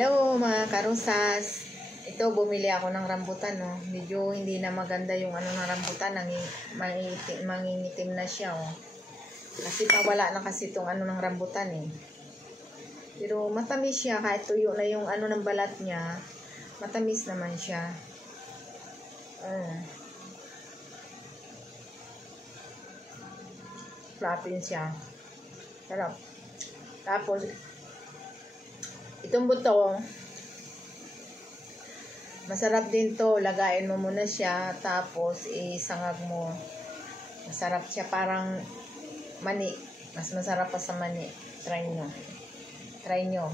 Hello mga karusas. Ito, bumili ako ng rambutan, no. Medyo hindi na maganda yung ano ng rambutan, mangingitim na siya, oh. Kasi pawala na kasi itong ano ng rambutan, eh. Pero matamis siya, kahit tuyo na yung ano ng balat niya, matamis naman siya. Flapping siya. Sarap. Tapos, itong buto, masarap din to. Lagain mo muna siya, tapos isangag mo. Masarap siya, parang mani. Mas masarap pa sa mani. Try nyo. Try nyo.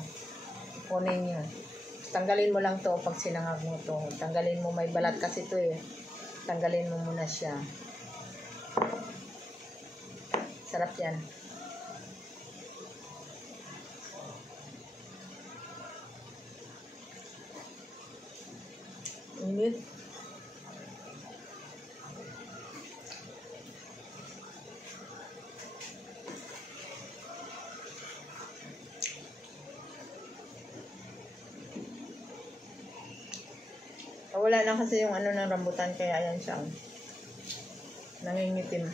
Kunin nyo. Tanggalin mo lang to pag sinangag mo to. Tanggalin mo, may balat kasi to eh. Tanggalin mo muna siya. Sarap yan. Init. Wala na kasi yung ano ng rambutan, kaya yan siya. Nangingitim.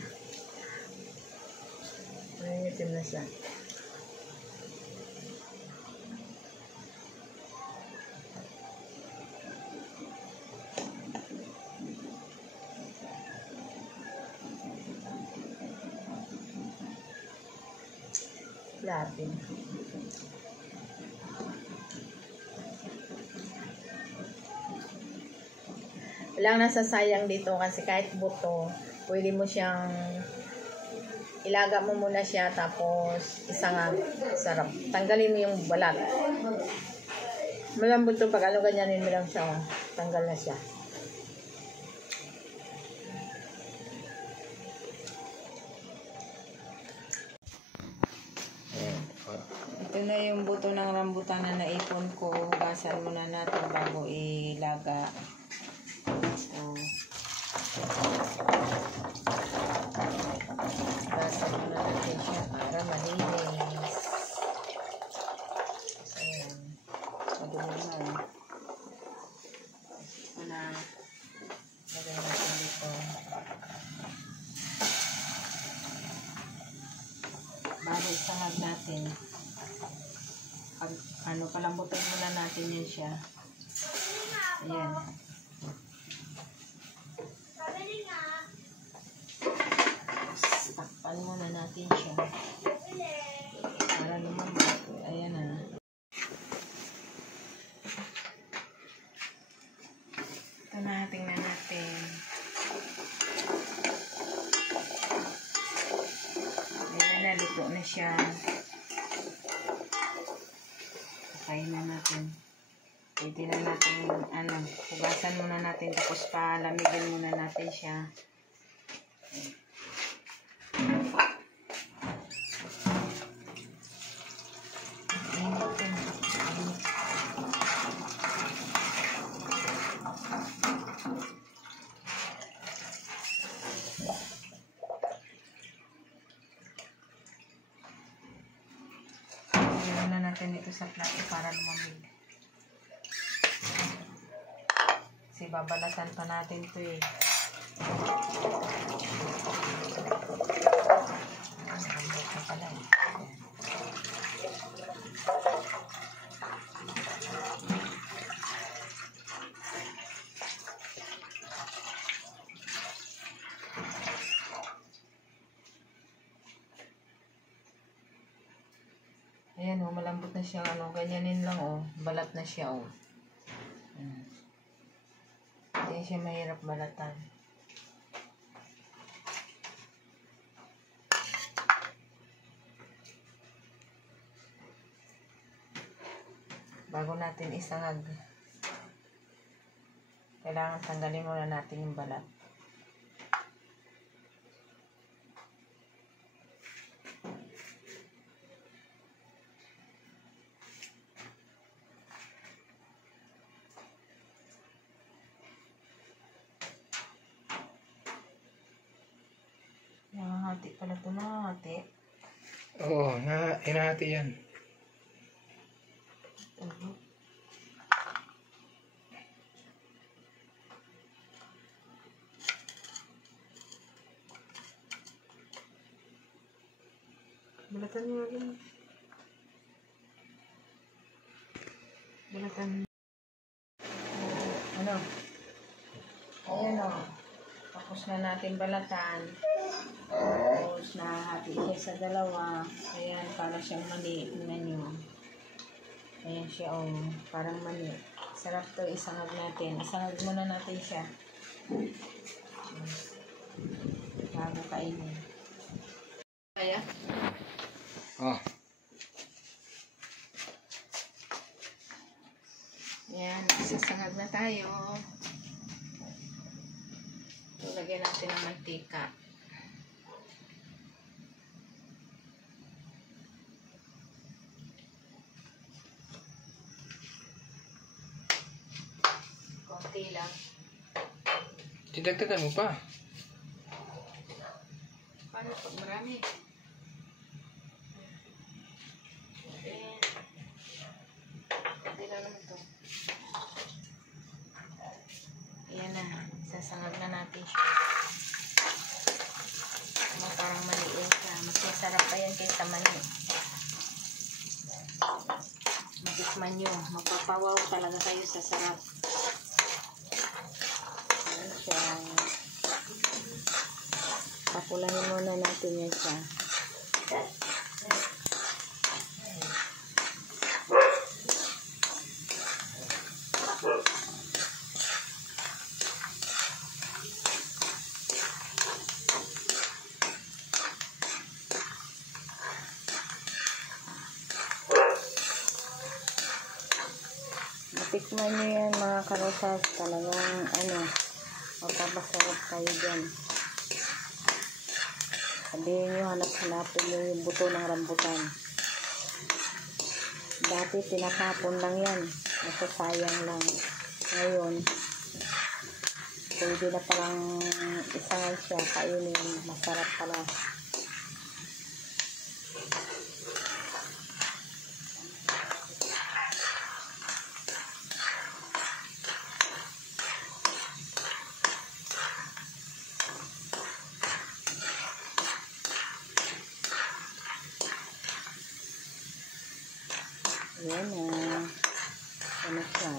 Nangingitim na siya. Lapin. Walang nasasayang dito kasi kahit buto, pwede mo siyang ilaga mo muna siya tapos isangag. Sarap. Tanggalin mo yung balat. Malambot to pag ano, ganyanin mo lang siya. Tanggal na siya. Ito na yung buto ng rambutan na naipon ko. Hugasan muna natin bago ilaga. Hugasan muna natin siya para malinis. Ayan. Madumi na. Lagay natin dito. Bago isangag natin. Palambutin muna natin yan siya. Ayan. Takpan muna natin siya. Para naman bago. Ayan na. Ito na, tingnan natin. Ayan na, luto na siya. Kain na natin. Pwede na natin, hugasan muna natin, tapos palamigin muna natin siya. Lagyan na natin ito sa plato para lumamig. Kasi babalatan pa natin ito eh. Lambot na pala eh. Ayan o, malambot na siya, ganyanin lang o, balat na siya o. Hindi siya mahirap balatan. Bago natin isangag, kailangan tanggalin muna natin yung balat. Nahahati pala ito, nahahati. Oo, hinahati yan. Balatan mo rin. Balatan. Ano? Ayan o. Tapos na natin balatan. Tapos nahati siya sa dalawa. Ayan, para siyang mali. Tingnan nyo. Ayan siya o. Parang mali. Sarap to. Isangag natin. Isangag muna natin siya. Bago kainin. Kaya? Oh. Ayan, sasangag na tayo. Lagyan natin ng mantika. Konti lang. Didagdagan mo pa. Paano pag marami? Konti lang naman ito. Ayan na. Sasangag na natin siya. Parang maliit siya. Mas masarap pa yan kaysa mani. Matikman nyo. Magpapawaw talaga kayo sa sarap. Ayan siya. Pakulahin muna natin yan siya. Tikman nyo yan mga karosas. Talagang magpapasarap kayo dyan. Sabihin nyo, hanap-hanapin nyo yung buto ng rambutan. Dati tinatapon lang yan. Masasayang lang. Ngayon, pwede na palang isangal siya. Kainin. Masarap pala. Ayan na. Ano siya?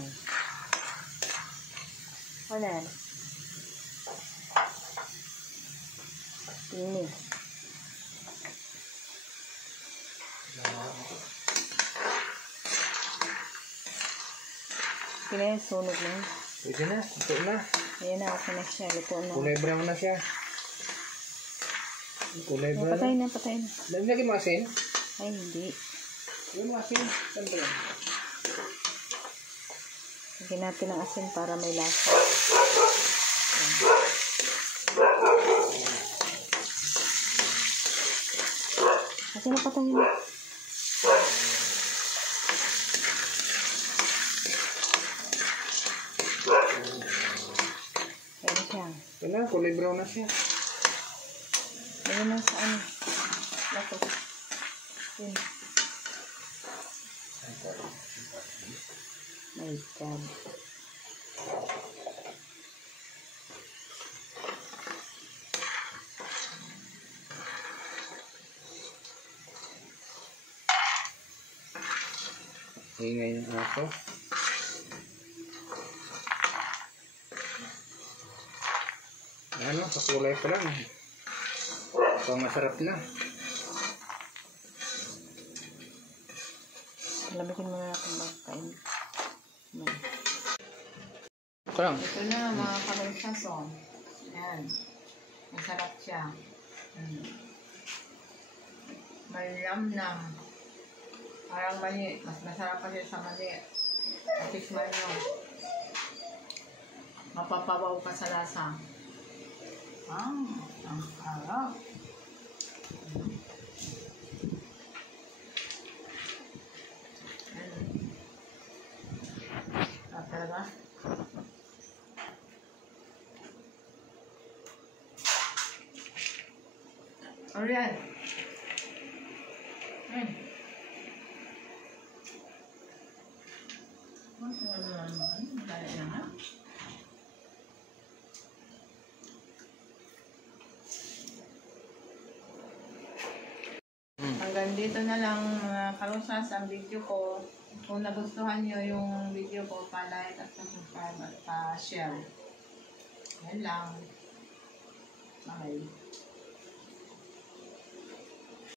Ano? Ini. Kaya yung sunog na yun. Pwede na. Ito na. Ayan na. Okay na siya. Luto na. Kulay brown na siya. Kulay brown Patay na. na. Patay na. Lagyan mo asin? Ay, hindi. Yung asin. Saan ba yan? Lagyan natin ng asin para may lasa. Asin na patay na. Ayan siya. Ito na. Kulay brown na siya. Lagyan na sa ano. Lako. Yun. My God. Ingay yung aso. Ano, pakulay pa lang. Pang masarap na. Lamigin muna natin magkain. Ito lang. Ito na mga kalungsason. Ayan. Masarap siya. Malamnam. Parang mali. Mas masarap pa siya sa mali. Tikman nyo. Mapapawaw pa sa lasa. Ang harap. Talaga? Alright. Tanggalin hanggang dito na lang mga karusas ang video ko. Kung nagustuhan nyo yung video ko, pa-like at pa-subscribe at pa-share. Yan lang. Bye.